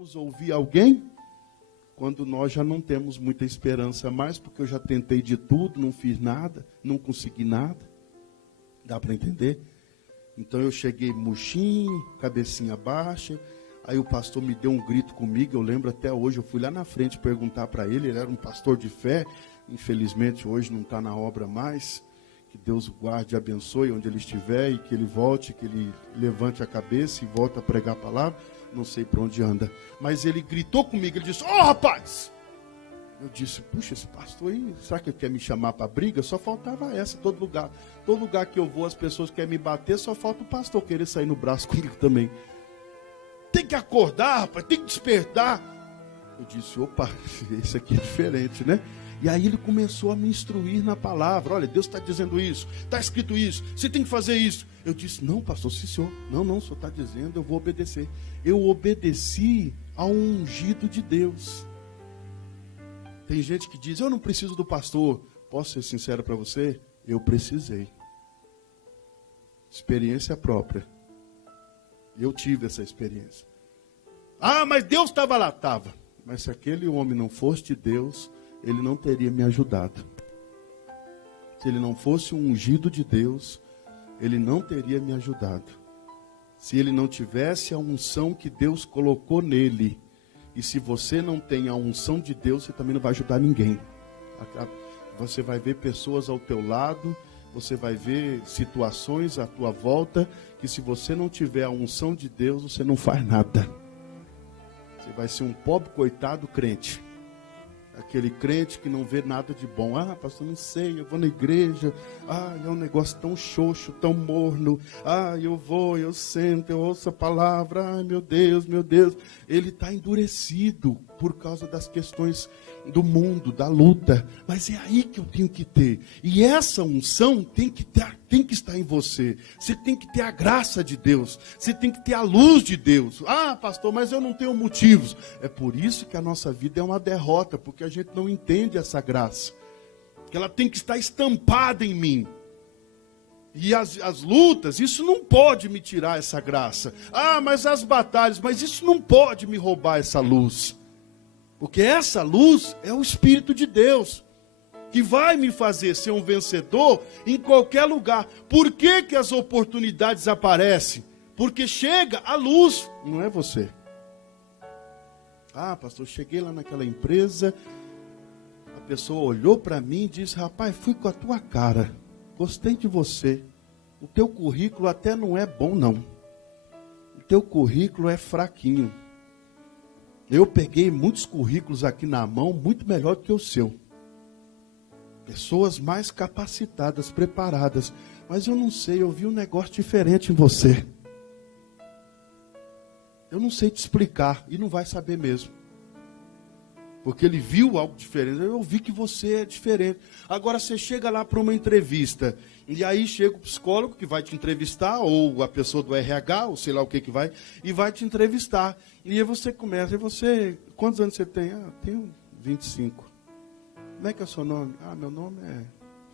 vamos ouvir alguém quando nós já não temos muita esperança mais, porque eu já tentei de tudo, não fiz nada, não consegui nada. Dá para entender? Então eu cheguei murchinho, cabecinha baixa, aí o pastor me deu um grito comigo, eu lembro até hoje, eu fui lá na frente perguntar para ele, ele era um pastor de fé, infelizmente hoje não está na obra mais, que Deus o guarde e abençoe onde ele estiver, e que ele volte, que ele levante a cabeça e volte a pregar a palavra, não sei para onde anda, mas ele gritou comigo, ele disse, rapaz! Eu disse, puxa, esse pastor aí, será que ele quer me chamar para briga? Só faltava essa, todo lugar que eu vou, as pessoas querem me bater, só falta o pastor querer sair no braço comigo também. Tem que acordar, rapaz, tem que despertar. Eu disse, opa, esse aqui é diferente, né? E aí ele começou a me instruir na palavra, olha, Deus está dizendo isso, está escrito isso, você tem que fazer isso. Eu disse, não, pastor, sim, senhor, não, o senhor está dizendo, eu vou obedecer. Eu obedeci ao ungido de Deus. Tem gente que diz, eu não preciso do pastor. Posso ser sincero para você? Eu precisei. Experiência própria. Eu tive essa experiência. Mas Deus estava lá. Estava. Mas se aquele homem não fosse de Deus, ele não teria me ajudado. Se ele não fosse um ungido de Deus, ele não teria me ajudado. Se ele não tivesse a unção que Deus colocou nele, e se você não tem a unção de Deus, você também não vai ajudar ninguém. Você vai ver pessoas ao teu lado, você vai ver situações à tua volta, que se você não tiver a unção de Deus, você não faz nada. Você vai ser um pobre coitado crente. Aquele crente que não vê nada de bom. Pastor, não sei, eu vou na igreja. É um negócio tão xoxo, tão morno. Eu vou, eu sento, eu ouço a palavra. Meu Deus, meu Deus. Ele está endurecido por causa das questões do mundo, da luta. Mas é aí que eu tenho que ter. E essa unção tem que estar em você. Você tem que ter a graça de Deus. Você tem que ter a luz de Deus. Pastor, mas eu não tenho motivos. É por isso que a nossa vida é uma derrota, porque a gente não entende essa graça. Que ela tem que estar estampada em mim. E as lutas, isso não pode me tirar essa graça. Mas as batalhas, mas isso não pode me roubar essa luz. Porque essa luz é o Espírito de Deus, que vai me fazer ser um vencedor em qualquer lugar. Por que que as oportunidades aparecem? Porque chega a luz, não é você. Pastor, cheguei lá naquela empresa, a pessoa olhou para mim e disse, rapaz, fui com a tua cara, gostei de você. O teu currículo até não é bom, não. O teu currículo é fraquinho. Eu peguei muitos currículos aqui na mão, muito melhor do que o seu. Pessoas mais capacitadas, preparadas. Mas eu não sei, eu vi um negócio diferente em você. Eu não sei te explicar, e não vai saber mesmo. Porque ele viu algo diferente. Eu vi que você é diferente. Agora você chega lá para uma entrevista. E aí chega o psicólogo que vai te entrevistar. Ou a pessoa do RH, ou sei lá o que vai. E vai te entrevistar. E aí você começa. E você, quantos anos você tem? Tenho 25. Como é que é o seu nome? Meu nome é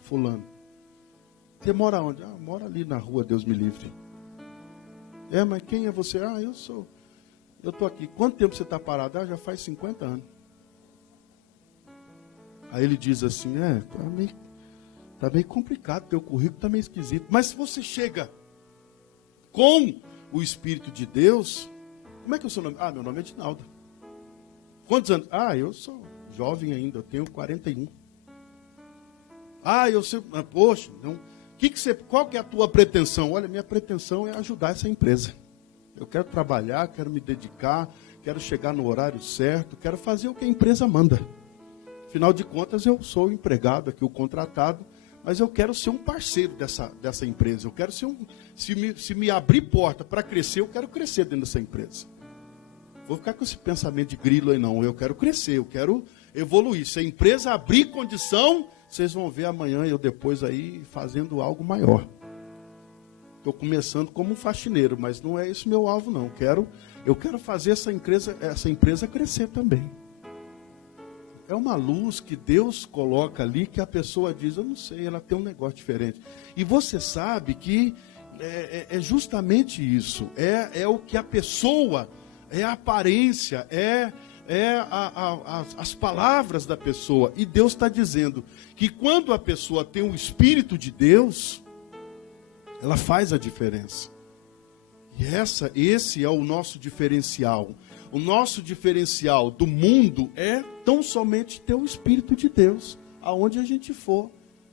fulano. Você mora onde? Mora ali na rua, Deus me livre. Mas quem é você? Eu sou. Eu estou aqui. Quanto tempo você está parado? Já faz 50 anos. Aí ele diz assim, tá meio complicado, teu currículo está meio esquisito. Mas se você chega com o Espírito de Deus, como é que é o seu nome? Meu nome é Edinaldo. Quantos anos? Eu sou jovem ainda, eu tenho 41. Eu sei, poxa, então, qual que é a tua pretensão? Olha, minha pretensão é ajudar essa empresa. Eu quero trabalhar, quero me dedicar, quero chegar no horário certo, quero fazer o que a empresa manda. Afinal de contas, eu sou o empregado aqui, o contratado, mas eu quero ser um parceiro dessa empresa. Eu quero ser se me abrir porta para crescer, eu quero crescer dentro dessa empresa. Vou ficar com esse pensamento de grilo aí, não. Eu quero crescer, eu quero evoluir. Se a empresa abrir condição, vocês vão ver amanhã eu depois aí fazendo algo maior. Estou começando como um faxineiro, mas não é esse meu alvo, não. Eu quero fazer essa empresa crescer também. É uma luz que Deus coloca ali, que a pessoa diz, eu não sei, ela tem um negócio diferente. E você sabe que é justamente isso. É o que a pessoa é a aparência, as palavras da pessoa. E Deus está dizendo que quando a pessoa tem o Espírito de Deus, ela faz a diferença. E esse é o nosso diferencial. O nosso diferencial do mundo é tão somente ter o Espírito de Deus, aonde a gente for.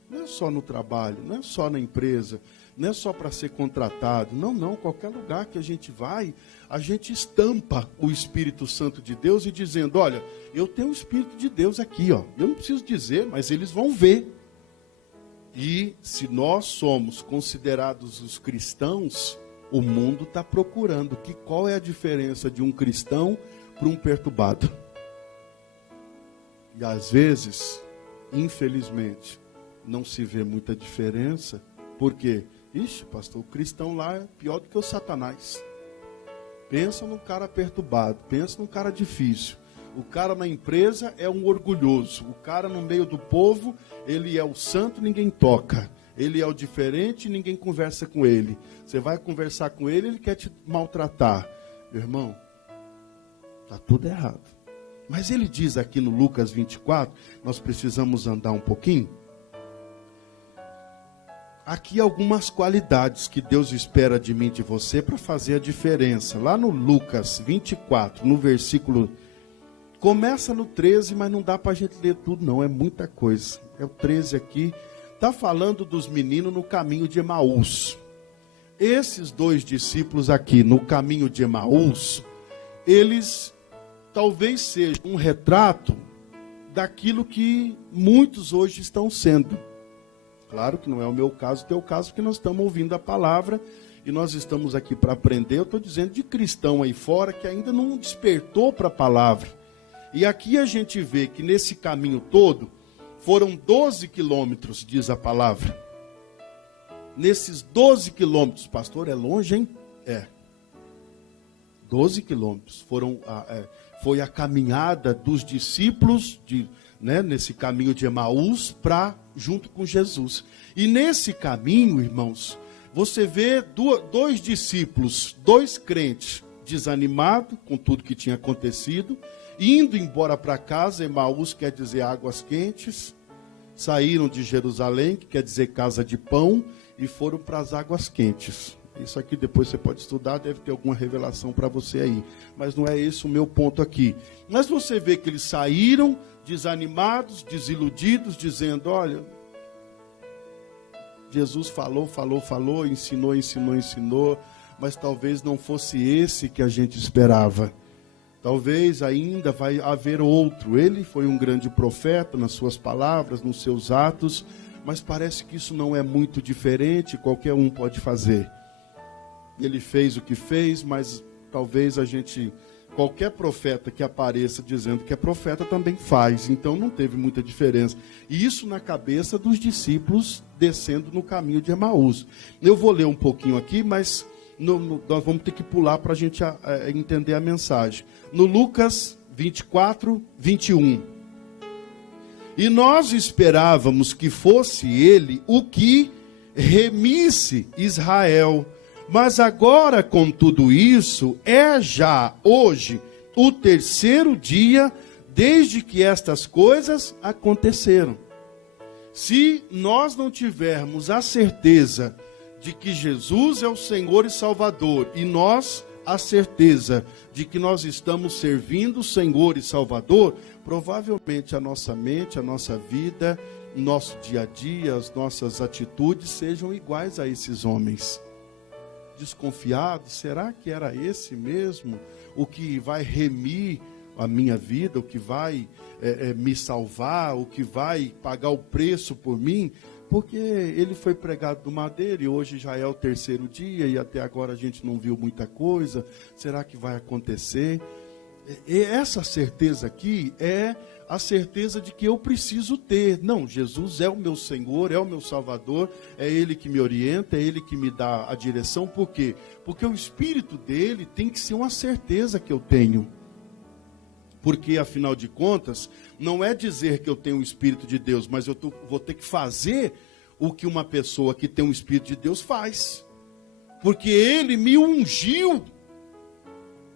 Não é só no trabalho, não é só na empresa, não é só para ser contratado. Não, qualquer lugar que a gente vai, a gente estampa o Espírito Santo de Deus e dizendo, olha, eu tenho o Espírito de Deus aqui, ó. Eu não preciso dizer, mas eles vão ver. E se nós somos considerados os cristãos, o mundo está procurando qual é a diferença de um cristão para um perturbado. E às vezes, infelizmente, não se vê muita diferença, porque, pastor, o cristão lá é pior do que o Satanás. Pensa num cara perturbado, pensa num cara difícil. O cara na empresa é um orgulhoso. O cara no meio do povo, ele é o santo, ninguém toca. Ele é o diferente, ninguém conversa com ele. Você vai conversar com ele, ele quer te maltratar. Meu irmão, está tudo errado. Mas ele diz aqui no Lucas 24, nós precisamos andar um pouquinho. Aqui algumas qualidades que Deus espera de mim e de você para fazer a diferença. Lá no Lucas 24, no versículo... Começa no 13, mas não dá para a gente ler tudo não, é muita coisa. É o 13 aqui. Está falando dos meninos no caminho de Emaús. Esses dois discípulos aqui no caminho de Emaús, eles talvez sejam um retrato daquilo que muitos hoje estão sendo. Claro que não é o meu caso, o teu caso, porque nós estamos ouvindo a palavra e nós estamos aqui para aprender. Eu estou dizendo de cristão aí fora que ainda não despertou para a palavra. E aqui a gente vê que nesse caminho todo, foram 12 quilômetros, diz a palavra. Nesses 12 quilômetros, pastor, é longe, hein? É. 12 quilômetros. Foi a caminhada dos discípulos, nesse caminho de Emaús, junto com Jesus. E nesse caminho, irmãos, você vê dois discípulos, dois crentes, desanimados com tudo que tinha acontecido, indo embora para casa. Emaús quer dizer águas quentes. Saíram de Jerusalém, que quer dizer casa de pão, e foram para as águas quentes. Isso aqui depois você pode estudar, deve ter alguma revelação para você aí. Mas não é esse o meu ponto aqui. Mas você vê que eles saíram desanimados, desiludidos, dizendo, olha, Jesus falou, ensinou, mas talvez não fosse esse que a gente esperava. Talvez ainda vai haver outro. Ele foi um grande profeta nas suas palavras, nos seus atos, mas parece que isso não é muito diferente, qualquer um pode fazer. Ele fez o que fez, mas talvez qualquer profeta que apareça dizendo que é profeta também faz, então não teve muita diferença. E isso na cabeça dos discípulos descendo no caminho de Emaús. Eu vou ler um pouquinho aqui, mas nós vamos ter que pular para a gente entender a mensagem. No Lucas 24, 21. E nós esperávamos que fosse ele o que remisse Israel. Mas agora, com tudo isso, é já hoje o terceiro dia desde que estas coisas aconteceram. Se nós não tivermos a certeza de que Jesus é o Senhor e Salvador, e nós a certeza de que nós estamos servindo o Senhor e Salvador, provavelmente a nossa mente, a nossa vida, o nosso dia a dia, as nossas atitudes sejam iguais a esses homens. Desconfiados, será que era esse mesmo o que vai remir a minha vida, o que vai me salvar, o que vai pagar o preço por mim? Porque ele foi pregado no madeiro e hoje já é o terceiro dia e até agora a gente não viu muita coisa. Será que vai acontecer? E essa certeza aqui é a certeza de que eu preciso ter. Não, Jesus é o meu Senhor, é o meu Salvador, é Ele que me orienta, é Ele que me dá a direção. Por quê? Porque o Espírito dele tem que ser uma certeza que eu tenho. Porque, afinal de contas, não é dizer que eu tenho o Espírito de Deus, mas eu vou ter que fazer o que uma pessoa que tem o Espírito de Deus faz. Porque Ele me ungiu.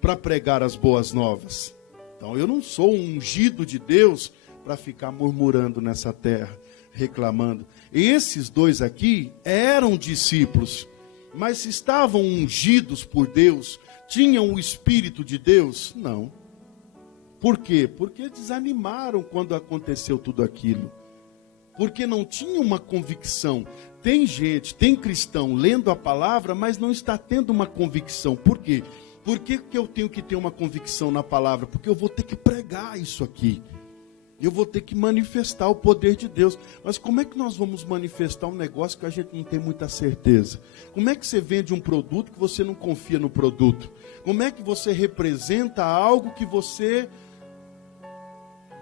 para pregar as boas novas. Então eu não sou um ungido de Deus para ficar murmurando nessa terra, reclamando. Esses dois aqui eram discípulos, mas estavam ungidos por Deus, tinham o Espírito de Deus? Não. Por quê? Porque desanimaram quando aconteceu tudo aquilo. Porque não tinham uma convicção. Tem gente, tem cristão lendo a palavra, mas não está tendo uma convicção. Por quê? Por que eu tenho que ter uma convicção na palavra? Porque eu vou ter que pregar isso aqui. Eu vou ter que manifestar o poder de Deus. Mas como é que nós vamos manifestar um negócio que a gente não tem muita certeza? Como é que você vende um produto que você não confia no produto? Como é que você representa algo que você...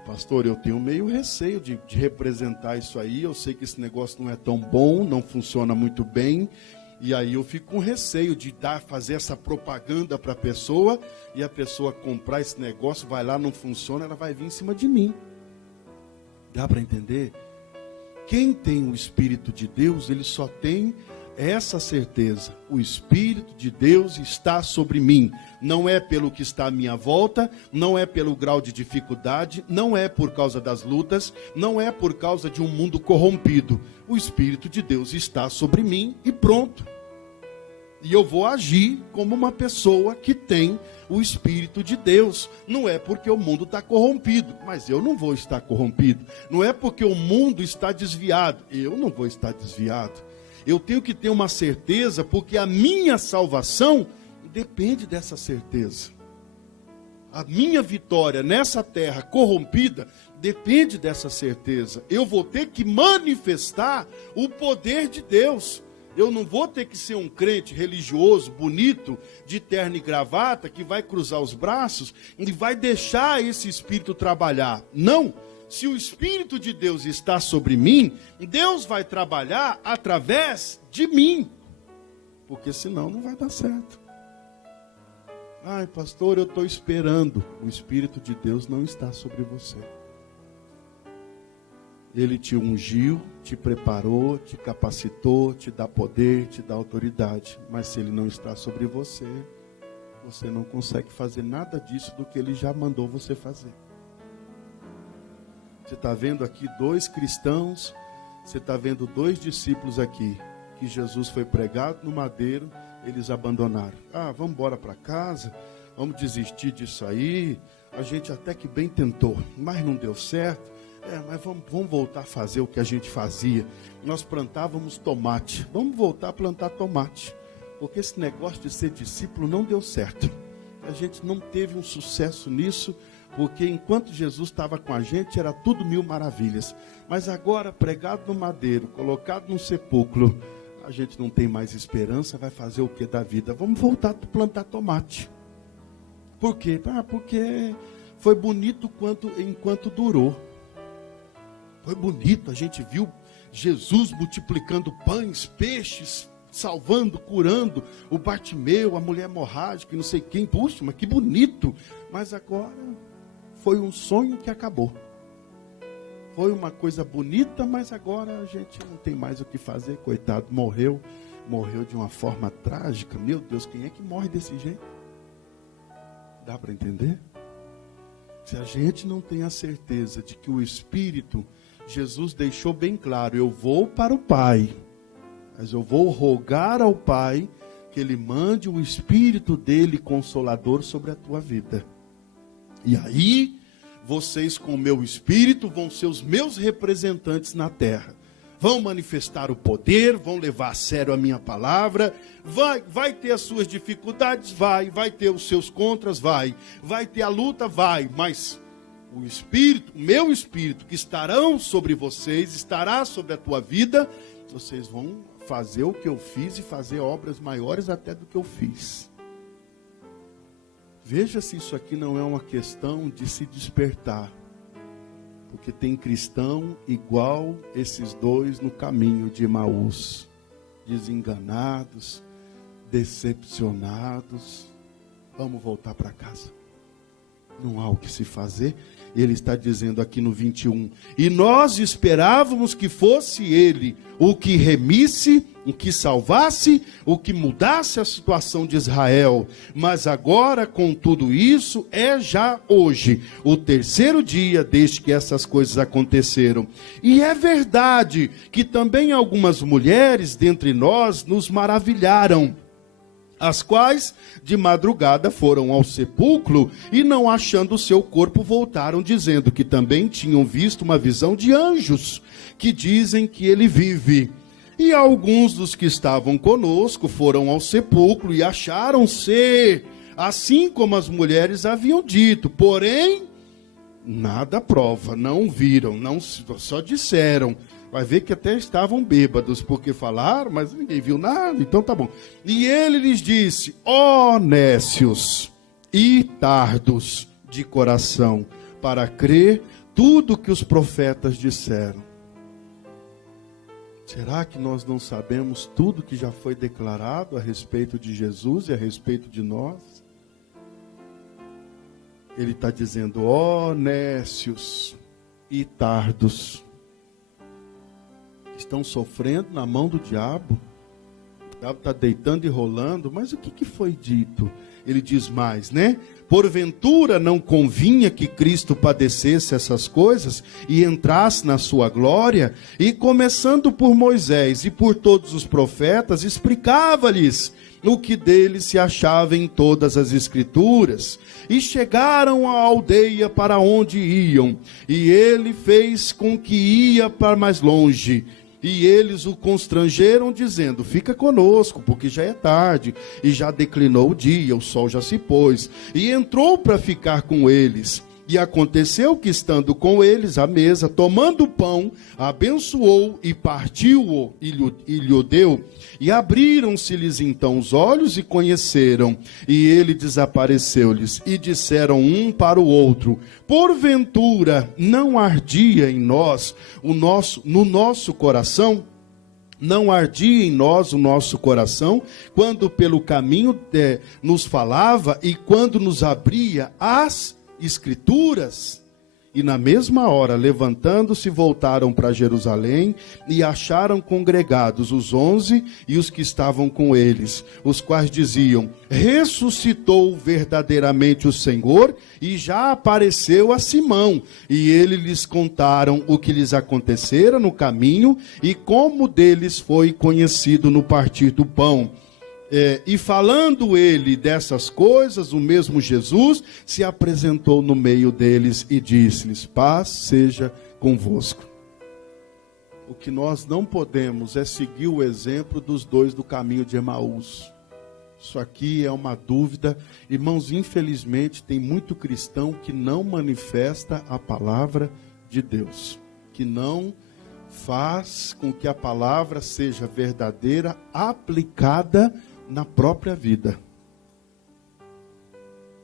Pastor, eu tenho meio receio de representar isso aí. Eu sei que esse negócio não é tão bom, não funciona muito bem. E aí eu fico com receio de fazer essa propaganda para a pessoa. E a pessoa comprar esse negócio, vai lá, não funciona, ela vai vir em cima de mim. Dá para entender? Quem tem o Espírito de Deus, ele só tem essa certeza. O Espírito de Deus está sobre mim. Não é pelo que está à minha volta, não é pelo grau de dificuldade, não é por causa das lutas, não é por causa de um mundo corrompido. O Espírito de Deus está sobre mim e pronto. E eu vou agir como uma pessoa que tem o Espírito de Deus. Não é porque o mundo está corrompido, mas eu não vou estar corrompido. Não é porque o mundo está desviado, eu não vou estar desviado. Eu tenho que ter uma certeza, porque a minha salvação depende dessa certeza. A minha vitória nessa terra corrompida depende dessa certeza. Eu vou ter que manifestar o poder de Deus. Eu não vou ter que ser um crente religioso, bonito, de terno e gravata, que vai cruzar os braços e vai deixar esse Espírito trabalhar. Não. Se o Espírito de Deus está sobre mim, Deus vai trabalhar através de mim. Porque senão não vai dar certo. Ai, pastor, eu estou esperando. O Espírito de Deus não está sobre você. Ele te ungiu, te preparou, te capacitou, te dá poder, te dá autoridade. Mas se ele não está sobre você, você não consegue fazer nada disso do que ele já mandou você fazer. Você está vendo aqui 2 cristãos, você está vendo 2 discípulos aqui, que Jesus foi pregado no madeiro, eles abandonaram. Vamos embora para casa, vamos desistir disso aí, a gente até que bem tentou, mas não deu certo. Mas vamos voltar a fazer o que a gente fazia. Nós plantávamos tomate, vamos voltar a plantar tomate, porque esse negócio de ser discípulo não deu certo. A gente não teve um sucesso nisso, porque enquanto Jesus estava com a gente, era tudo mil maravilhas. Mas agora, pregado no madeiro, colocado num sepulcro, a gente não tem mais esperança, vai fazer o que da vida? Vamos voltar a plantar tomate. Por quê? Porque foi bonito enquanto durou. Foi bonito, a gente viu Jesus multiplicando pães, peixes, salvando, curando o Bartimeu, a mulher hemorrágica, não sei quem. Puxa, mas que bonito. Mas agora foi um sonho que acabou. Foi uma coisa bonita, mas agora a gente não tem mais o que fazer. Coitado, morreu de uma forma trágica. Meu Deus, quem é que morre desse jeito? Dá para entender? Se a gente não tem a certeza de que o Espírito, Jesus deixou bem claro, eu vou para o Pai, mas eu vou rogar ao Pai que Ele mande o Espírito dele consolador sobre a tua vida. E aí, vocês com o meu Espírito vão ser os meus representantes na terra. Vão manifestar o poder, vão levar a sério a minha palavra. Vai ter as suas dificuldades? Vai ter os seus contras? Vai ter a luta? Vai. Mas o Espírito, o meu Espírito, que estarão sobre vocês, estará sobre a tua vida, vocês vão fazer o que eu fiz e fazer obras maiores até do que eu fiz. Veja se isso aqui não é uma questão de se despertar. Porque tem cristão igual esses 2 no caminho de Emaús. Desenganados, decepcionados. Vamos voltar para casa. Não há o que se fazer. Ele está dizendo aqui no 21, e nós esperávamos que fosse ele o que remisse, o que salvasse, o que mudasse a situação de Israel. Mas agora, com tudo isso, é já hoje, o terceiro dia desde que essas coisas aconteceram. E é verdade que também algumas mulheres dentre nós nos maravilharam, as quais de madrugada foram ao sepulcro e, não achando o seu corpo, voltaram dizendo que também tinham visto uma visão de anjos, que dizem que ele vive. E alguns dos que estavam conosco foram ao sepulcro e acharam ser assim como as mulheres haviam dito, porém nada prova, não viram, não, só disseram. Vai ver que até estavam bêbados, porque falaram, mas ninguém viu nada, então tá bom. E ele lhes disse, ó nécios e tardos de coração, para crer tudo que os profetas disseram. Será que nós não sabemos tudo que já foi declarado a respeito de Jesus e a respeito de nós? Ele está dizendo, ó nécios e tardos, estão sofrendo na mão do diabo. O diabo está deitando e rolando, mas o que foi dito? Ele diz mais, né? Porventura não convinha que Cristo padecesse essas coisas e entrasse na sua glória? E começando por Moisés e por todos os profetas, explicava-lhes o que dele se achava em todas as escrituras. E chegaram à aldeia para onde iam, e ele fez com que ia para mais longe. E eles o constrangeram, dizendo, fica conosco, porque já é tarde, e já declinou o dia, o sol já se pôs. E entrou para ficar com eles. E aconteceu que, estando com eles à mesa, tomando o pão, abençoou e partiu-o e lhe deu. E abriram-se-lhes então os olhos e conheceram. E ele desapareceu-lhes. E disseram um para o outro, porventura não ardia em nós no nosso coração? Não ardia em nós o nosso coração, quando pelo caminho nos falava e quando nos abria as Escrituras? E na mesma hora, levantando-se, voltaram para Jerusalém e acharam congregados os 11 e os que estavam com eles, os quais diziam, ressuscitou verdadeiramente o Senhor e já apareceu a Simão. E eles lhes contaram o que lhes acontecera no caminho e como deles foi conhecido no partir do pão. E falando ele dessas coisas, o mesmo Jesus se apresentou no meio deles e disse-lhes, paz seja convosco. O que nós não podemos é seguir o exemplo dos dois do caminho de Emaús. Isso aqui é uma dúvida. Irmãos, infelizmente tem muito cristão que não manifesta a palavra de Deus, que não faz com que a palavra seja verdadeira, aplicada na própria vida.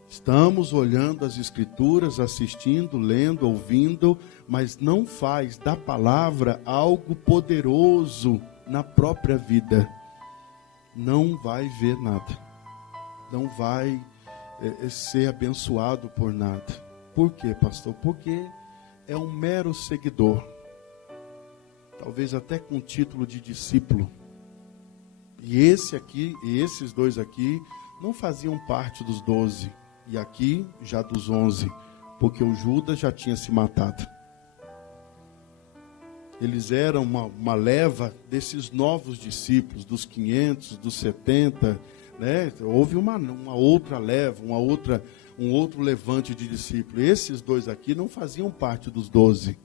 Estamos olhando as Escrituras, assistindo, lendo, ouvindo, mas não faz da palavra algo poderoso na própria vida. Não vai ver nada. Não vai ser abençoado por nada. Por quê, pastor? Porque é um mero seguidor. Talvez até com título de discípulo. E esses dois aqui não faziam parte dos 12. E aqui já dos 11. Porque o Judas já tinha se matado. Eles eram uma leva desses novos discípulos, dos 500, dos 70. Né? Houve uma outra leva, um outro levante de discípulos. Esses dois aqui não faziam parte dos 12.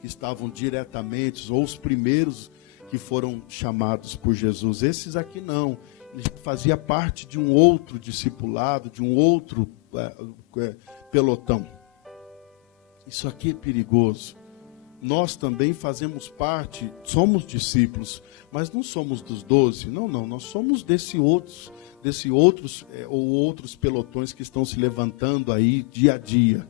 Que estavam diretamente, ou os primeiros que foram chamados por Jesus. Esses aqui não. Ele fazia parte de um outro discipulado, de um outro pelotão. Isso aqui é perigoso. Nós também fazemos parte, somos discípulos, mas não somos dos 12. Não, nós somos desse outros ou outros pelotões que estão se levantando aí dia a dia.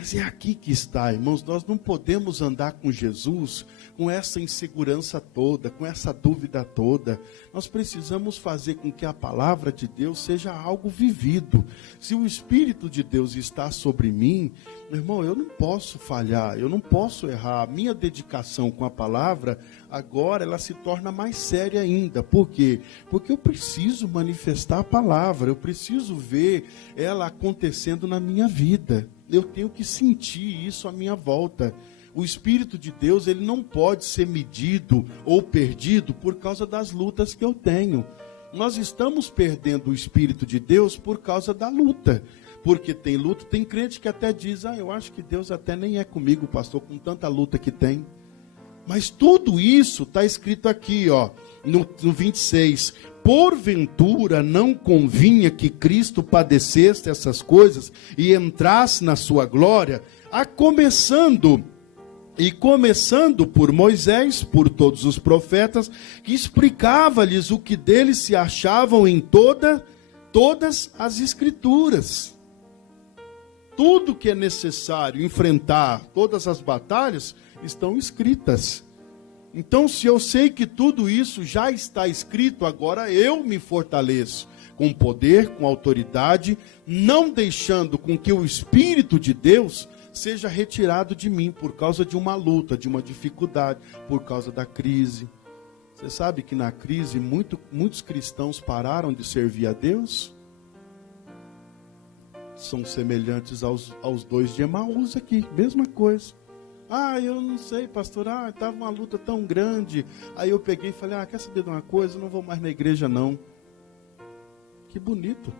Mas é aqui que está, irmãos, nós não podemos andar com Jesus com essa insegurança toda, com essa dúvida toda. Nós precisamos fazer com que a palavra de Deus seja algo vivido. Se o Espírito de Deus está sobre mim, meu irmão, eu não posso falhar, eu não posso errar. A minha dedicação com a palavra, agora ela se torna mais séria ainda. Por quê? Porque eu preciso manifestar a palavra, eu preciso ver ela acontecendo na minha vida. Eu tenho que sentir isso à minha volta. O Espírito de Deus, ele não pode ser medido ou perdido por causa das lutas que eu tenho. Nós estamos perdendo o Espírito de Deus por causa da luta. Porque tem luta, tem crente que até diz, eu acho que Deus até nem é comigo, pastor, com tanta luta que tem. Mas tudo isso está escrito aqui, no 26. Porventura não convinha que Cristo padecesse essas coisas e entrasse na sua glória, começando por Moisés, por todos os profetas, que explicava-lhes o que deles se achavam em todas as Escrituras. Tudo que é necessário enfrentar, todas as batalhas, estão escritas. Então, se eu sei que tudo isso já está escrito, agora eu me fortaleço com poder, com autoridade, não deixando com que o Espírito de Deus seja retirado de mim por causa de uma luta, de uma dificuldade, por causa da crise. Você sabe que na crise muitos cristãos pararam de servir a Deus? São semelhantes aos dois de Emaús aqui, mesma coisa. Eu não sei, pastor, estava uma luta tão grande. Aí eu peguei e falei, quer saber de uma coisa? Eu não vou mais na igreja não. Que bonito.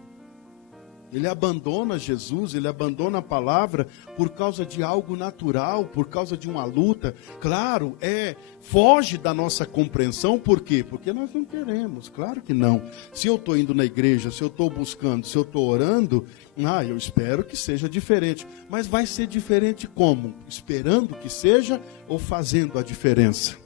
Ele abandona Jesus, ele abandona a palavra por causa de algo natural, por causa de uma luta. Claro, foge da nossa compreensão, por quê? Porque nós não queremos, claro que não. Se eu estou indo na igreja, se eu estou buscando, se eu estou orando, eu espero que seja diferente. Mas vai ser diferente como? Esperando que seja ou fazendo a diferença?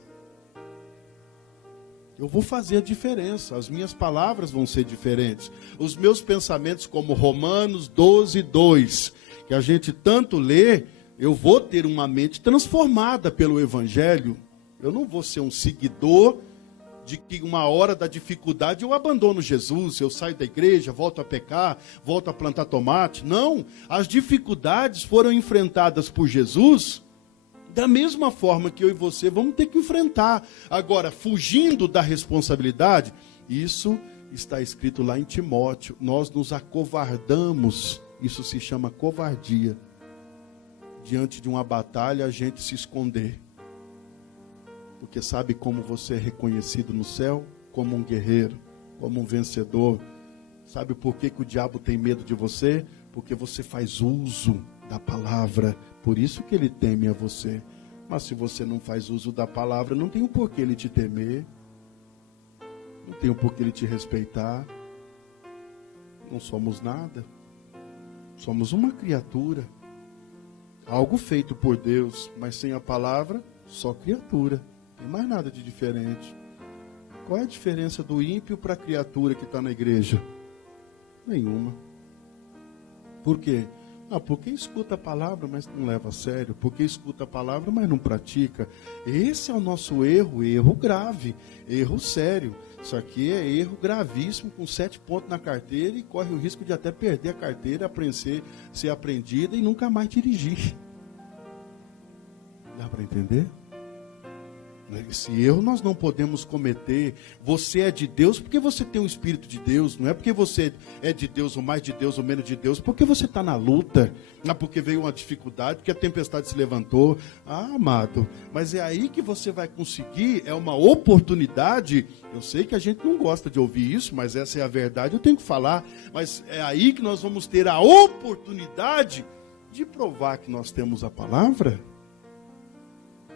Eu vou fazer a diferença, as minhas palavras vão ser diferentes. Os meus pensamentos, como Romanos 12, 2, que a gente tanto lê, eu vou ter uma mente transformada pelo Evangelho. Eu não vou ser um seguidor de que uma hora da dificuldade eu abandono Jesus, eu saio da igreja, volto a pecar, volto a plantar tomate. Não, as dificuldades foram enfrentadas por Jesus da mesma forma que eu e você vamos ter que enfrentar. Agora, fugindo da responsabilidade, isso está escrito lá em Timóteo. Nós nos acovardamos, isso se chama covardia. Diante de uma batalha, a gente se esconder. Porque sabe como você é reconhecido no céu? Como um guerreiro, como um vencedor. Sabe por que o diabo tem medo de você? Porque você faz uso da palavra. Por isso que ele teme a você. Mas se você não faz uso da palavra, não tem o porquê ele te temer. Não tem o porquê ele te respeitar. Não somos nada. Somos uma criatura. Algo feito por Deus, mas sem a palavra, só criatura. Não tem mais nada de diferente. Qual é a diferença do ímpio para a criatura que está na igreja? Nenhuma. Por quê? Porque escuta a palavra, mas não leva a sério. Porque escuta a palavra, mas não pratica. Esse é o nosso erro grave, erro sério. Isso aqui é erro gravíssimo, com 7 pontos na carteira e corre o risco de até perder a carteira, ser apreendida e nunca mais dirigir. Dá para entender? Esse erro nós não podemos cometer. Você é de Deus porque você tem o Espírito de Deus. Não é porque você é de Deus ou mais de Deus ou menos de Deus. Porque você está na luta. Não é porque veio uma dificuldade, porque a tempestade se levantou. Amado, mas é aí que você vai conseguir. É uma oportunidade. Eu sei que a gente não gosta de ouvir isso, mas essa é a verdade. Eu tenho que falar. Mas é aí que nós vamos ter a oportunidade de provar que nós temos a palavra.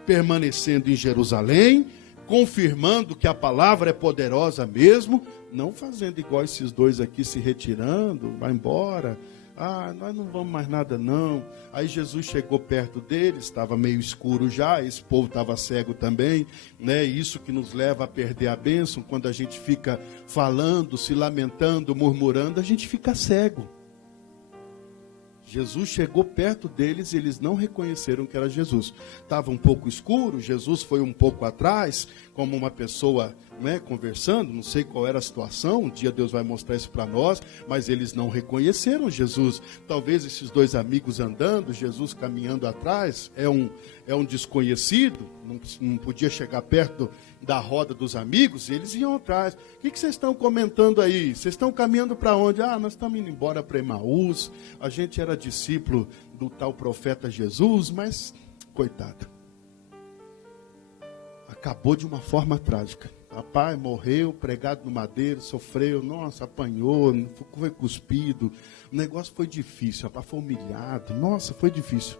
Permanecendo em Jerusalém, confirmando que a palavra é poderosa mesmo, não fazendo igual esses dois aqui se retirando, vai embora, nós não vamos mais nada não. Aí Jesus chegou perto deles, estava meio escuro já, esse povo estava cego também, né? Isso que nos leva a perder a bênção, quando a gente fica falando, se lamentando, murmurando, a gente fica cego. Jesus chegou perto deles e eles não reconheceram que era Jesus. Estava um pouco escuro, Jesus foi um pouco atrás, como uma pessoa, né, conversando, não sei qual era a situação, um dia Deus vai mostrar isso para nós, mas eles não reconheceram Jesus. Talvez esses dois amigos andando, Jesus caminhando atrás, é um desconhecido, não podia chegar perto da roda dos amigos, e eles iam atrás. O que vocês estão comentando aí? Vocês estão caminhando para onde? Nós estamos indo embora para Emaús, a gente era discípulo do tal profeta Jesus, mas, coitado, acabou de uma forma trágica. Papai morreu, pregado no madeiro, sofreu, nossa, apanhou, foi cuspido, o negócio foi difícil, rapaz, foi humilhado, nossa, foi difícil.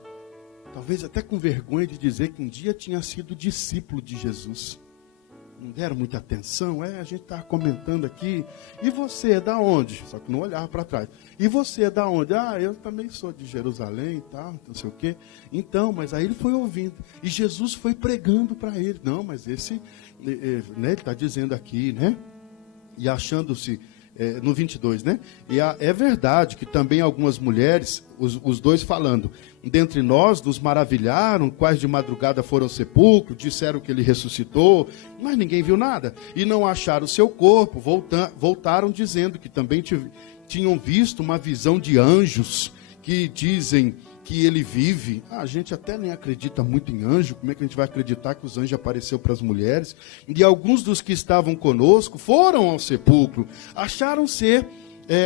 Talvez até com vergonha de dizer que um dia tinha sido discípulo de Jesus. Não deram muita atenção, a gente estava comentando aqui, e você é da onde? Só que não olhava para trás. E você é da onde? Eu também sou de Jerusalém e tal, não sei o quê. Então, mas aí ele foi ouvindo, e Jesus foi pregando para ele. Não, mas esse, né, ele está dizendo aqui, né? E achando-se, no 22, né? E é verdade que também algumas mulheres, os dois falando, dentre nós nos maravilharam, quais de madrugada foram ao sepulcro, disseram que ele ressuscitou, mas ninguém viu nada. E não acharam o seu corpo, voltaram dizendo que também tinham visto uma visão de anjos, que dizem que ele vive. A gente até nem acredita muito em anjo, como é que a gente vai acreditar que os anjos apareceram para as mulheres? E alguns dos que estavam conosco foram ao sepulcro, acharam ser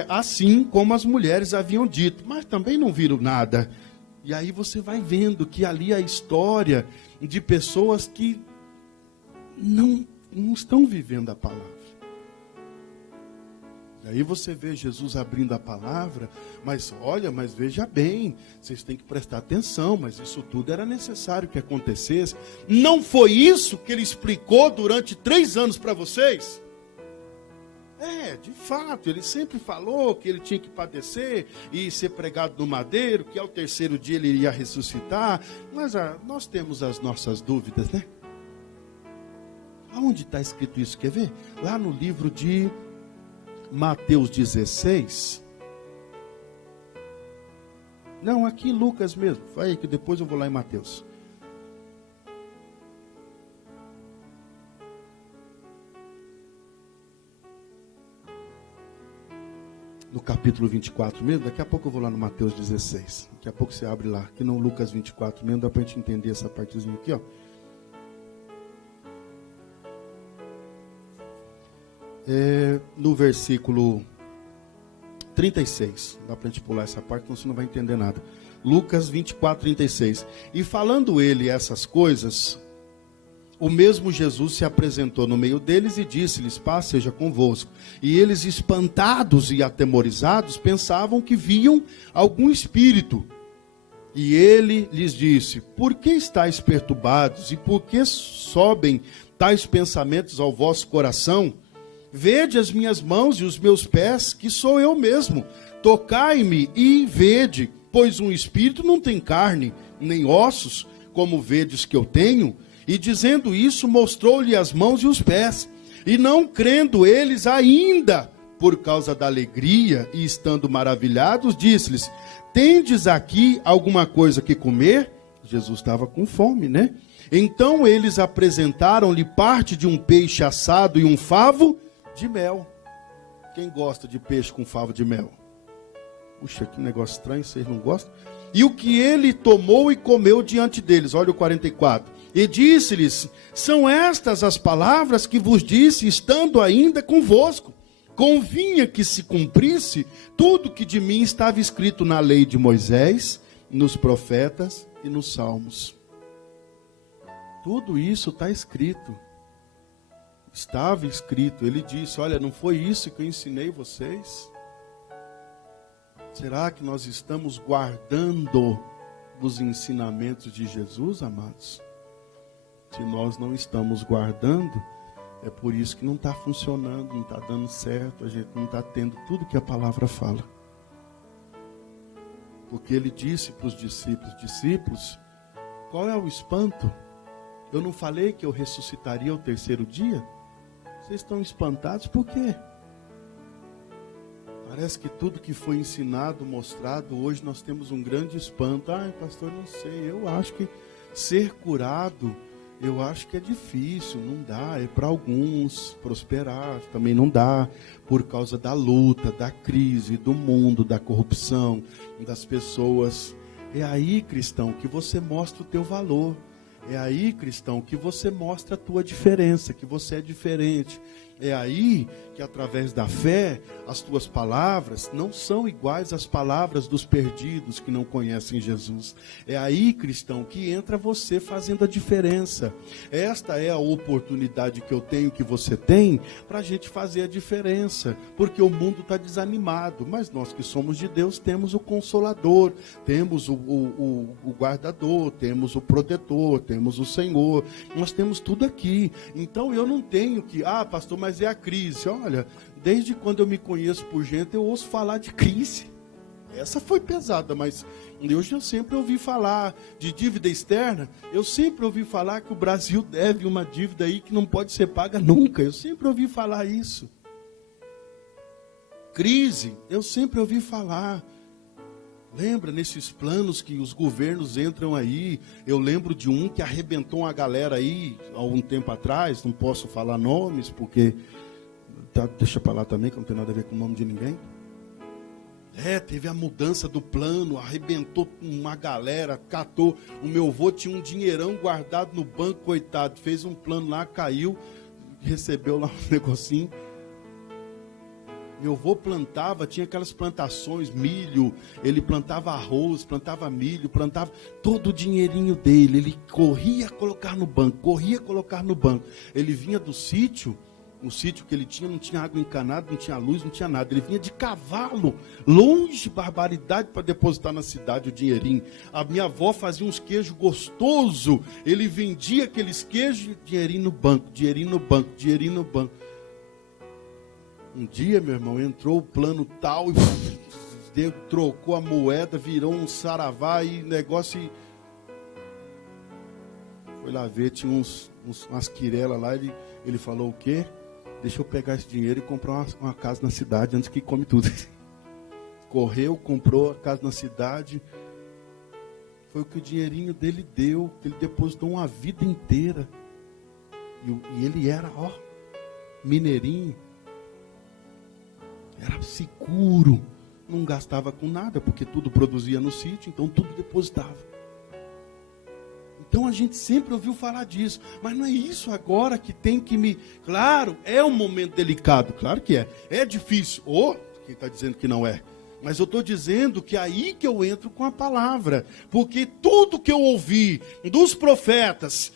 assim como as mulheres haviam dito, mas também não viram nada. E aí você vai vendo que ali a história de pessoas que não estão vivendo a palavra. E aí você vê Jesus abrindo a palavra, mas veja bem, vocês têm que prestar atenção, mas isso tudo era necessário que acontecesse. Não foi isso que ele explicou durante 3 anos para vocês? De fato, ele sempre falou que ele tinha que padecer e ser pregado no madeiro, que ao 3º dia ele iria ressuscitar, mas nós temos as nossas dúvidas, né? Aonde está escrito isso? Quer ver? Lá no livro de Mateus 16. Não, aqui em Lucas mesmo. Vai aí que depois eu vou lá em Mateus. No capítulo 24 mesmo, daqui a pouco eu vou lá no Mateus 16. Daqui a pouco você abre lá, aqui no Lucas 24 mesmo, dá para a gente entender essa partezinha aqui, ó. No versículo 36, dá para a gente pular essa parte, senão você não vai entender nada. Lucas 24, 36. E falando ele essas coisas, o mesmo Jesus se apresentou no meio deles e disse-lhes: paz seja convosco. E eles, espantados e atemorizados, pensavam que viam algum espírito. E ele lhes disse: por que estáis perturbados? E por que sobem tais pensamentos ao vosso coração? Vede as minhas mãos e os meus pés, que sou eu mesmo. Tocai-me e vede, pois um espírito não tem carne, nem ossos, como vedes que eu tenho. E dizendo isso, mostrou-lhe as mãos e os pés. E não crendo eles ainda, por causa da alegria, e estando maravilhados, disse-lhes: tendes aqui alguma coisa que comer? Jesus estava com fome, né? Então eles apresentaram-lhe parte de um peixe assado e um favo de mel. Quem gosta de peixe com favo de mel? Puxa, que negócio estranho, vocês não gostam? E o que ele tomou e comeu diante deles. Olha o 44. E disse-lhes: são estas as palavras que vos disse, estando ainda convosco. Convinha que se cumprisse tudo que de mim estava escrito na lei de Moisés, nos profetas e nos salmos. Tudo isso está escrito. Estava escrito. Ele disse: olha, não foi isso que eu ensinei vocês? Será que nós estamos guardando os ensinamentos de Jesus, amados? Se nós não estamos guardando, é por isso que não está funcionando, não está dando certo, a gente não está tendo tudo que a palavra fala. Porque ele disse para os discípulos, qual é o espanto? Eu não falei que eu ressuscitaria ao 3º dia? Vocês estão espantados por quê? Parece que tudo que foi ensinado, mostrado, hoje nós temos um grande espanto. Ai, pastor, não sei, eu acho que ser curado, eu acho que é difícil, não dá. É para alguns prosperar, também não dá, por causa da luta, da crise, do mundo, da corrupção, das pessoas. É aí, cristão, que você mostra o teu valor. É aí, cristão, que você mostra a tua diferença, que você é diferente. É aí que, através da fé, as tuas palavras não são iguais às palavras dos perdidos que não conhecem Jesus. É aí, cristão, que entra você fazendo a diferença. Esta é a oportunidade que eu tenho, que você tem, para a gente fazer a diferença. Porque o mundo está desanimado, mas nós que somos de Deus temos o Consolador, temos o guardador, temos o protetor, temos o Senhor. Nós temos tudo aqui. Então eu não tenho que, pastor, mas é a crise. Olha, desde quando eu me conheço por gente, eu ouço falar de crise. Essa foi pesada, mas eu sempre ouvi falar de dívida externa. Eu sempre ouvi falar que o Brasil deve uma dívida aí que não pode ser paga nunca. Eu sempre ouvi falar isso. Crise, eu sempre ouvi falar. Lembra nesses planos que os governos entram aí? Eu lembro de um que arrebentou uma galera aí, há um tempo atrás, não posso falar nomes, porque, deixa para lá também, que não tem nada a ver com o nome de ninguém. Teve a mudança do plano, arrebentou uma galera, catou. O meu avô tinha um dinheirão guardado no banco, coitado, fez um plano lá, caiu, recebeu lá um negocinho. Meu avô plantava, tinha aquelas plantações, milho, ele plantava arroz, plantava milho, plantava todo o dinheirinho dele, ele corria colocar no banco, ele vinha do sítio, o sítio que ele tinha não tinha água encanada, não tinha luz, não tinha nada, ele vinha de cavalo, longe, barbaridade, para depositar na cidade o dinheirinho. A minha avó fazia uns queijos gostosos, ele vendia aqueles queijos, dinheirinho no banco, dinheirinho no banco, dinheirinho no banco. Um dia, meu irmão, entrou o plano tal e trocou a moeda, virou um saravá e negócio. Foi lá ver, tinha umas quirelas lá. Ele falou o quê? Deixa eu pegar esse dinheiro e comprar uma casa na cidade antes que come tudo. Correu, comprou a casa na cidade. Foi o que o dinheirinho dele deu, que ele depositou uma vida inteira. E ele era, mineirinho. Era seguro, não gastava com nada, porque tudo produzia no sítio, então tudo depositava. Então a gente sempre ouviu falar disso, mas não é isso agora que tem que me... Claro, é um momento delicado, claro que é difícil, quem está dizendo que não é? Mas eu estou dizendo que é aí que eu entro com a palavra, porque tudo que eu ouvi dos profetas,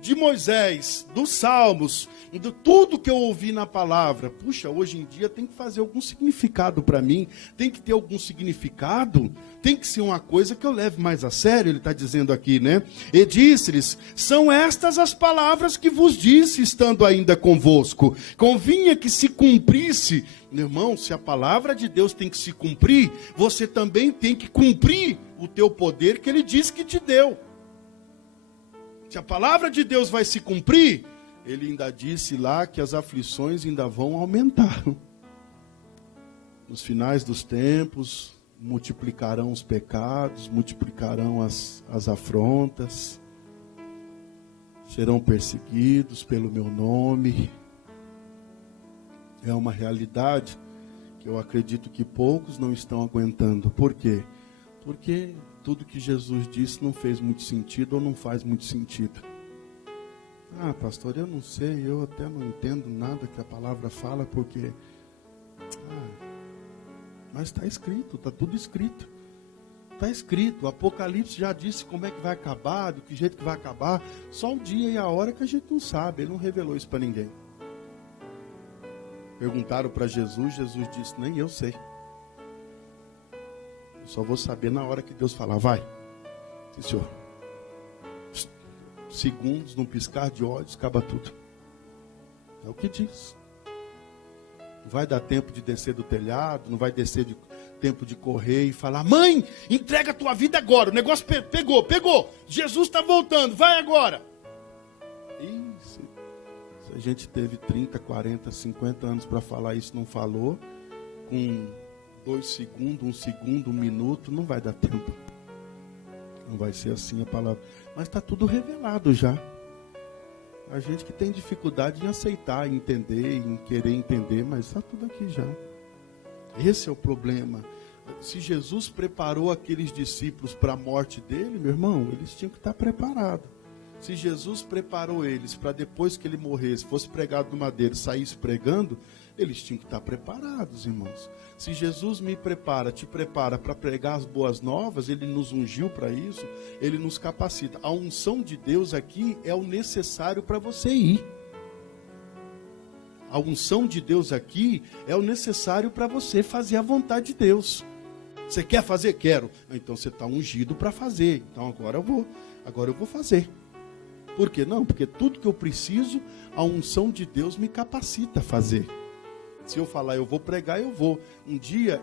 de Moisés, dos Salmos, de tudo que eu ouvi na palavra, puxa, hoje em dia tem que fazer algum significado para mim, tem que ter algum significado, tem que ser uma coisa que eu leve mais a sério, ele está dizendo aqui, né? E disse-lhes, são estas as palavras que vos disse, estando ainda convosco. Convinha que se cumprisse. Meu irmão, se a palavra de Deus tem que se cumprir, você também tem que cumprir o teu poder que ele disse que te deu. Se a palavra de Deus vai se cumprir, ele ainda disse lá que as aflições ainda vão aumentar. Nos finais dos tempos, multiplicarão os pecados, multiplicarão as afrontas, serão perseguidos pelo meu nome. É uma realidade que eu acredito que poucos não estão aguentando. Por quê? Porque tudo que Jesus disse não fez muito sentido ou não faz muito sentido. Pastor, eu não sei, eu até não entendo nada que a palavra fala, porque... mas está escrito, está tudo escrito. Está escrito, o Apocalipse já disse como é que vai acabar, do que jeito que vai acabar. Só o dia e a hora que a gente não sabe, ele não revelou isso para ninguém. Perguntaram para Jesus, Jesus disse, nem eu sei. Eu só vou saber na hora que Deus falar, vai. Sim, senhor. Segundos, num piscar de olhos, acaba tudo. É o que diz. Não vai dar tempo de descer do telhado, não vai descer tempo de correr e falar, mãe, entrega a tua vida agora, o negócio pegou, Jesus está voltando, vai agora. Se a gente teve 30, 40, 50 anos para falar isso, não falou, com 2 segundos, 1 segundo, 1 minuto, não vai dar tempo. Não vai ser assim a palavra. Mas está tudo revelado já. A gente que tem dificuldade em aceitar, em entender, em querer entender, mas está tudo aqui já. Esse é o problema. Se Jesus preparou aqueles discípulos para a morte dele, meu irmão, eles tinham que estar preparados. Se Jesus preparou eles para depois que ele morresse, fosse pregado no madeiro, saísse pregando, eles tinham que estar preparados, irmãos. Se Jesus me prepara, te prepara para pregar as boas novas, ele nos ungiu para isso, ele nos capacita. A unção de Deus aqui é o necessário para você ir. A unção de Deus aqui é o necessário para você fazer a vontade de Deus. Você quer fazer? Quero. Então você está ungido para fazer. Então agora eu vou fazer. Por quê? Não, porque tudo que eu preciso, a unção de Deus me capacita a fazer. Se eu falar, eu vou pregar, eu vou. Um dia,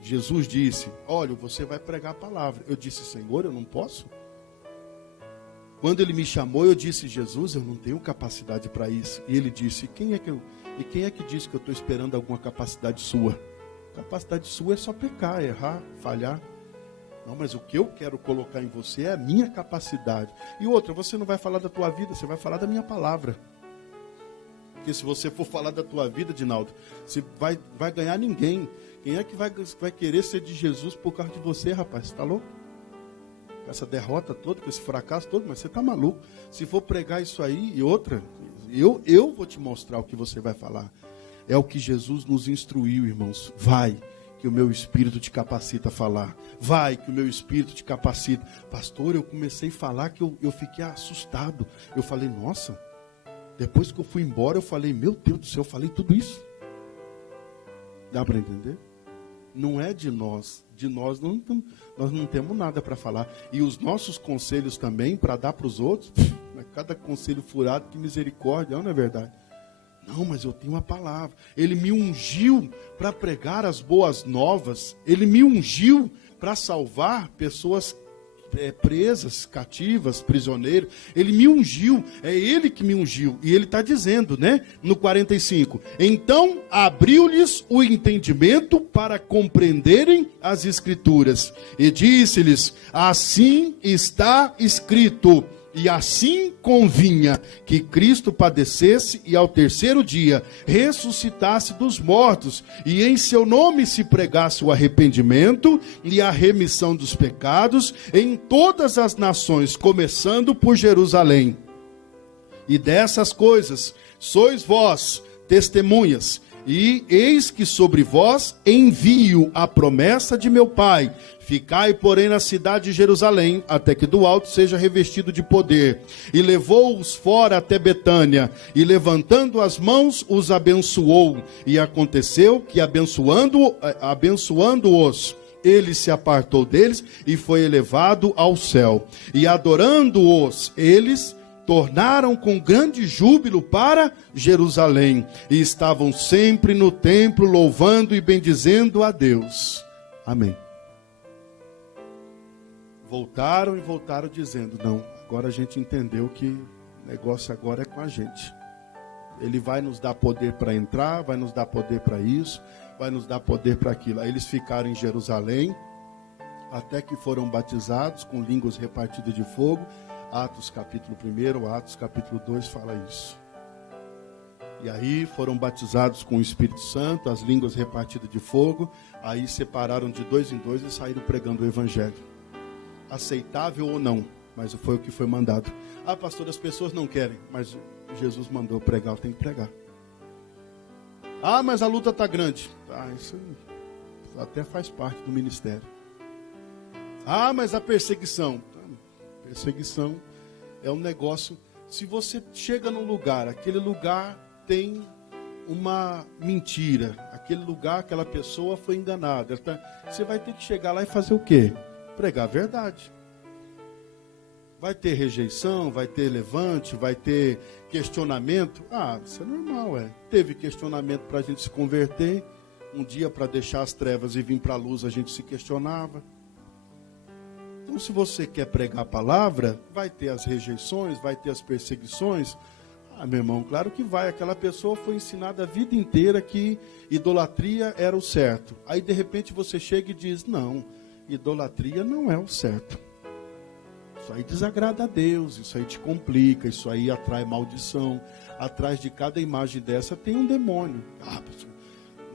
Jesus disse, olha, você vai pregar a palavra. Eu disse, Senhor, eu não posso? Quando ele me chamou, eu disse, Jesus, eu não tenho capacidade para isso. E ele disse, quem é que disse que eu estou esperando alguma capacidade sua? Capacidade sua é só pecar, errar, falhar. Não, mas o que eu quero colocar em você é a minha capacidade. E outra, você não vai falar da tua vida, você vai falar da minha palavra. Porque se você for falar da tua vida, Dinaldo, você vai ganhar ninguém. Quem é que vai querer ser de Jesus por causa de você, rapaz? Você está louco? Com essa derrota toda, com esse fracasso todo, mas você está maluco. Se for pregar isso aí e outra, eu vou te mostrar o que você vai falar. É o que Jesus nos instruiu, irmãos. Vai, que o meu Espírito te capacita a falar. Vai, que o meu Espírito te capacita. Pastor, eu comecei a falar que eu fiquei assustado. Eu falei, nossa, depois que eu fui embora, eu falei, meu Deus do céu, eu falei tudo isso. Dá para entender? Não é de nós. De nós nós não temos nada para falar. E os nossos conselhos também, para dar para os outros, cada conselho furado, que misericórdia, não é verdade? Não, mas eu tenho uma palavra. Ele me ungiu para pregar as boas novas. Ele me ungiu para salvar pessoas presas, cativas, prisioneiros. Ele me ungiu, é ele que me ungiu. E ele está dizendo, né, no 45, então abriu-lhes o entendimento para compreenderem as Escrituras. E disse-lhes, assim está escrito, e assim convinha que Cristo padecesse e ao terceiro dia ressuscitasse dos mortos, e em seu nome se pregasse o arrependimento e a remissão dos pecados em todas as nações, começando por Jerusalém. E dessas coisas sois vós testemunhas, e eis que sobre vós envio a promessa de meu Pai. Ficai, porém, na cidade de Jerusalém, até que do alto seja revestido de poder. E levou-os fora até Betânia, e levantando as mãos, os abençoou. E aconteceu que, abençoando-os, ele se apartou deles e foi elevado ao céu. E adorando-os, eles tornaram com grande júbilo para Jerusalém. E estavam sempre no templo, louvando e bendizendo a Deus. Amém. Voltaram dizendo, não, agora a gente entendeu que o negócio agora é com a gente. Ele vai nos dar poder para entrar, vai nos dar poder para isso, vai nos dar poder para aquilo. Aí eles ficaram em Jerusalém, até que foram batizados com línguas repartidas de fogo. Atos capítulo 1, Atos capítulo 2 fala isso. E aí foram batizados com o Espírito Santo, as línguas repartidas de fogo. Aí separaram de 2 em 2 e saíram pregando o Evangelho. Aceitável ou não, mas foi o que foi mandado. Ah, pastor, as pessoas não querem, mas Jesus mandou pregar, eu tenho que pregar. Ah, mas a luta está grande. Ah, isso até faz parte do ministério. Ah, mas a perseguição. Perseguição é um negócio. Se você chega num lugar, aquele lugar tem uma mentira, aquele lugar, aquela pessoa foi enganada. Você vai ter que chegar lá e fazer o quê? Pregar a verdade. Vai ter rejeição, vai ter levante, vai ter questionamento. Ah, isso é normal, é. Teve questionamento para a gente se converter. Um dia, para deixar as trevas e vir para a luz, a gente se questionava. Então, se você quer pregar a palavra, vai ter as rejeições, vai ter as perseguições. Ah, meu irmão, claro que vai. Aquela pessoa foi ensinada a vida inteira que idolatria era o certo. Aí, de repente, você chega e diz, não, idolatria não é o certo. Isso aí desagrada a Deus, isso aí te complica, isso aí atrai maldição. Atrás de cada imagem dessa tem um demônio. Ah,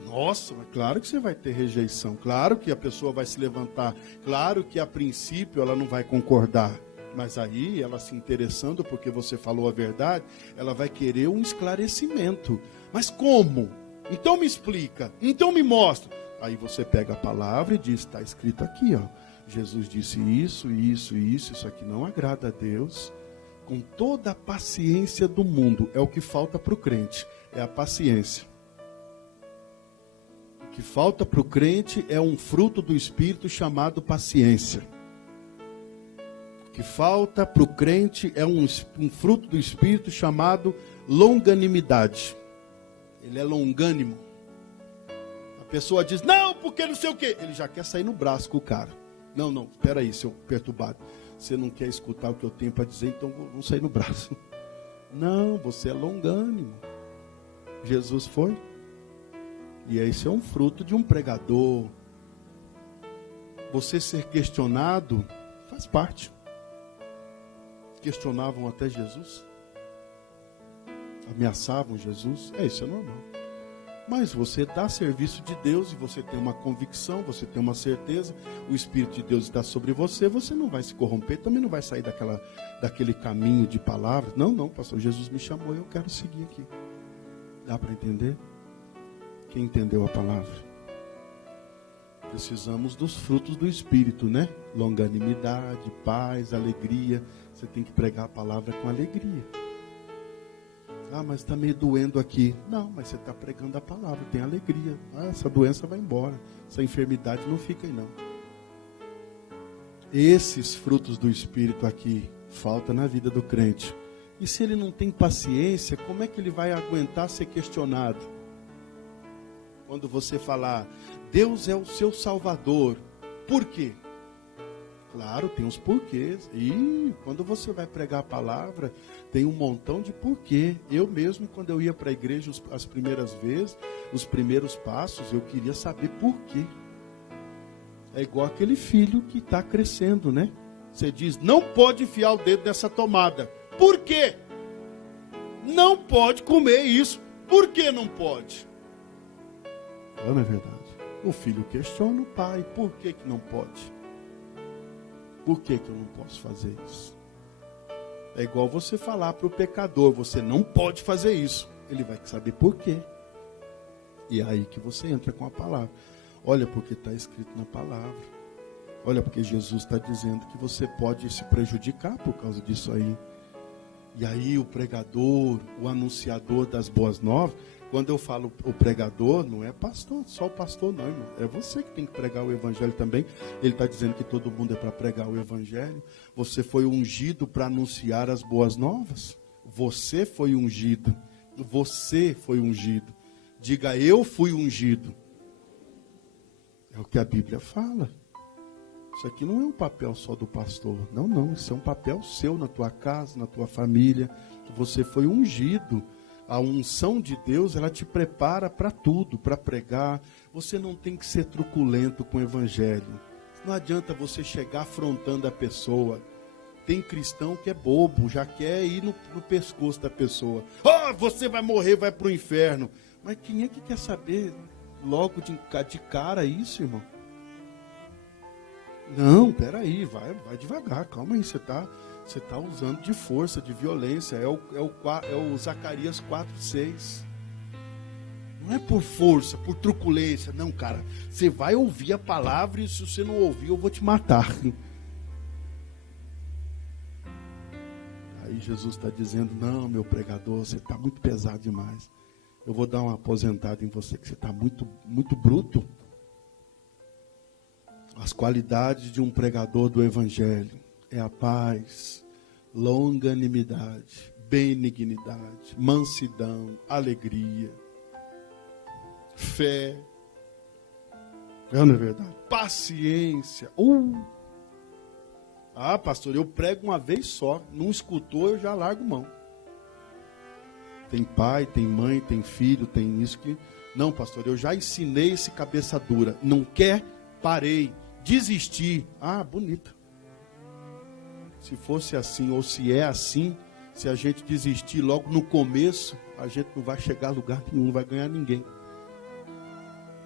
nossa, mas claro que você vai ter rejeição. Claro que a pessoa vai se levantar. Claro que a princípio ela não vai concordar. Mas aí, ela se interessando porque você falou a verdade, ela vai querer um esclarecimento. Mas como? Então me explica, então me mostra. Aí você pega a palavra e diz, está escrito aqui, ó. Jesus disse isso, isso, isso, isso aqui não agrada a Deus. Com toda a paciência do mundo, é o que falta para o crente, é a paciência. O que falta para o crente é um fruto do Espírito chamado paciência. O que falta para o crente é um fruto do Espírito chamado longanimidade. Ele é longânimo. A pessoa diz, não, porque não sei o quê. Ele já quer sair no braço com o cara. Não, espera aí, seu perturbado. Você não quer escutar o que eu tenho para dizer, então vamos sair no braço. Não, você é longânimo. Jesus foi. E esse é um fruto de um pregador. Você ser questionado faz parte. Questionavam até Jesus. Ameaçavam Jesus. Isso é normal. Mas você dá serviço de Deus e você tem uma convicção, você tem uma certeza, o Espírito de Deus está sobre você, você não vai se corromper, também não vai sair daquele caminho de palavras. Não, pastor, Jesus me chamou e eu quero seguir aqui. Dá para entender? Quem entendeu a palavra? Precisamos dos frutos do Espírito, né? Longanimidade, paz, alegria. Você tem que pregar a palavra com alegria. Ah, mas está meio doendo aqui. Não, mas você está pregando a palavra, tem alegria. Ah, essa doença vai embora. Essa enfermidade não fica aí, não. Esses frutos do Espírito aqui, falta na vida do crente. E se ele não tem paciência, como é que ele vai aguentar ser questionado? Quando você falar, Deus é o seu Salvador. Por quê? Claro, tem os porquês. E quando você vai pregar a palavra, tem um montão de porquê. Eu mesmo, quando eu ia para a igreja as primeiras vezes, os primeiros passos, eu queria saber por quê. É igual aquele filho que está crescendo, né? Você diz, não pode enfiar o dedo nessa tomada. Por quê? Não pode comer isso. Por que não pode? Não é verdade? O filho questiona o pai, por que não pode? Por que eu não posso fazer isso? É igual você falar para o pecador, você não pode fazer isso. Ele vai saber por quê. E é aí que você entra com a palavra. Olha porque está escrito na palavra. Olha porque Jesus está dizendo que você pode se prejudicar por causa disso aí. E aí o pregador, o anunciador das boas novas, quando eu falo o pregador, não é pastor, só o pastor não, irmão. É você que tem que pregar o evangelho também. Ele está dizendo que todo mundo é para pregar o evangelho. Você foi ungido para anunciar as boas novas. Você foi ungido. Você foi ungido. Diga, eu fui ungido. É o que a Bíblia fala. Isso aqui não é um papel só do pastor. Não, isso é um papel seu na tua casa, na tua família. Você foi ungido. A unção de Deus, ela te prepara para tudo, para pregar. Você não tem que ser truculento com o evangelho. Não adianta você chegar afrontando a pessoa. Tem cristão que é bobo, já quer ir no pescoço da pessoa. Você vai morrer, vai para o inferno. Mas quem é que quer saber logo de cara isso, irmão? Não, peraí, vai devagar, calma aí, você está usando de força, de violência, é o Zacarias 4:6. Não é por força, por truculência, não, cara, você vai ouvir a palavra e se você não ouvir, eu vou te matar. Aí Jesus está dizendo, não, meu pregador, você está muito pesado demais, eu vou dar uma aposentada em você, que você está muito, muito bruto. As qualidades de um pregador do evangelho é a paz, longanimidade, benignidade, mansidão, alegria, fé, não é verdade? Paciência. Pastor, eu prego uma vez só, não escutou, eu já largo mão. tem pai, tem mãe, tem filho, tem isso que... Não, pastor, eu já ensinei esse cabeça dura. Não quer? Parei. Desisti. Ah, bonito. Se fosse assim, ou se é assim, se a gente desistir logo no começo, a gente não vai chegar a lugar nenhum, não vai ganhar ninguém.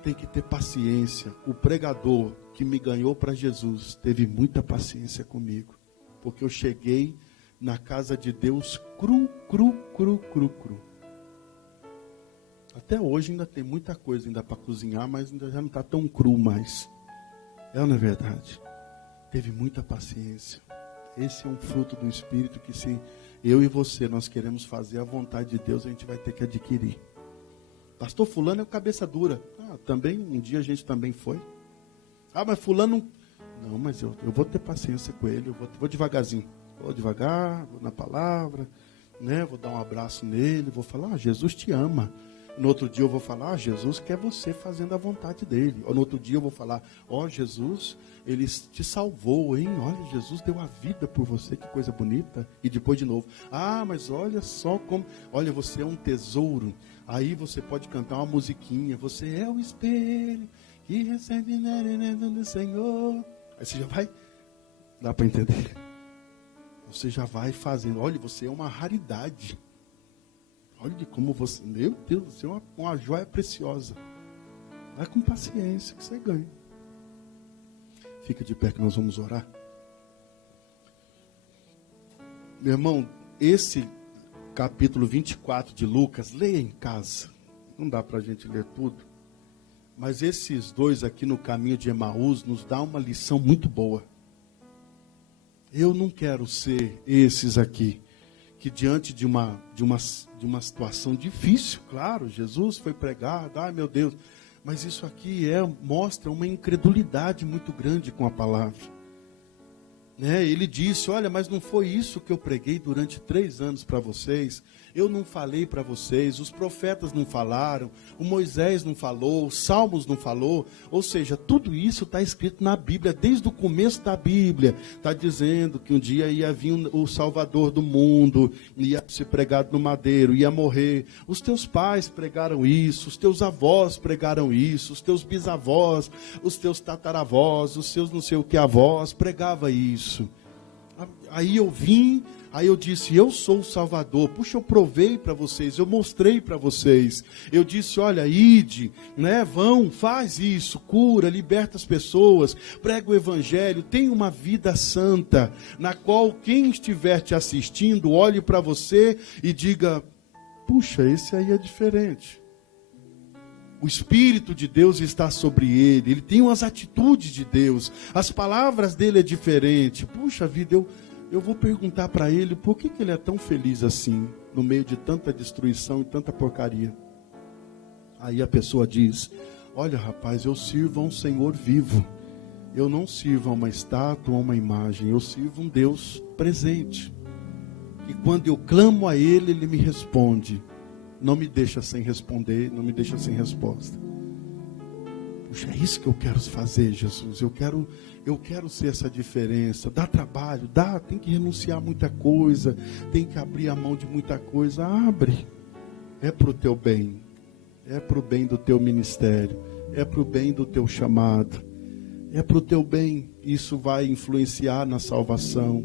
Tem que ter paciência. O pregador que me ganhou para Jesus teve muita paciência comigo. Porque eu cheguei na casa de Deus cru. Até hoje ainda tem muita coisa ainda para cozinhar, mas ainda já não está tão cru mais. É ou não é verdade? Teve muita paciência. Esse é um fruto do Espírito que, se eu e você nós queremos fazer a vontade de Deus, a gente vai ter que adquirir. Pastor fulano é o cabeça dura. Também, um dia a gente também foi. Mas fulano... Não, mas eu vou ter paciência com ele, eu vou devagarzinho. Vou devagar, vou na palavra, né? Vou dar um abraço nele, vou falar, Jesus te ama. No outro dia eu vou falar, Jesus quer você fazendo a vontade dele. Ou no outro dia eu vou falar, Jesus, ele te salvou, hein? Olha, Jesus deu a vida por você, que coisa bonita. E depois de novo, mas olha só como, olha, você é um tesouro. Aí você pode cantar uma musiquinha, você é o espelho que recebe do Senhor. Aí você já vai, dá para entender? Você já vai fazendo, olha, você é uma raridade. Olha como você, meu Deus, você é uma joia preciosa. Vai com paciência que você ganha. Fica de pé que nós vamos orar. Meu irmão, esse capítulo 24 de Lucas, leia em casa. Não dá para a gente ler tudo. Mas esses dois aqui no caminho de Emaús nos dá uma lição muito boa. Eu não quero ser esses aqui, que diante de uma situação difícil, claro, Jesus foi pregado, ai meu Deus, mas isso aqui mostra uma incredulidade muito grande com a palavra. Ele disse, olha, mas não foi isso que eu preguei durante 3 anos para vocês, eu não falei para vocês, os profetas não falaram, o Moisés não falou, os Salmos não falou, ou seja, tudo isso está escrito na Bíblia, desde o começo da Bíblia, está dizendo que um dia ia vir o Salvador do mundo, ia ser pregado no madeiro, ia morrer, os teus pais pregaram isso, os teus avós pregaram isso, os teus bisavós, os teus tataravós, os seus não sei o que avós, pregava isso. Aí eu vim, aí eu disse, eu sou o Salvador. Puxa, eu provei para vocês, eu mostrei para vocês. Eu disse, olha, ide, vão, faz isso, cura, liberta as pessoas, prega o Evangelho, tem uma vida santa, na qual quem estiver te assistindo, olhe para você e diga, puxa, esse aí é diferente. O Espírito de Deus está sobre ele, ele tem umas atitudes de Deus, as palavras dele é diferente. Puxa vida, eu vou perguntar para ele por que ele é tão feliz assim, no meio de tanta destruição e tanta porcaria. Aí a pessoa diz, olha rapaz, eu sirvo a um Senhor vivo, eu não sirvo a uma estátua ou a uma imagem, eu sirvo um Deus presente. E quando eu clamo a ele, ele me responde. Não me deixa sem responder, não me deixa sem resposta. Puxa, é isso que eu quero fazer, Jesus. Eu quero ser essa diferença. Dá trabalho, tem que renunciar a muita coisa, tem que abrir a mão de muita coisa. Abre. É para o teu bem, é para o bem do teu ministério, é para o bem do teu chamado, é para o teu bem. Isso vai influenciar na salvação.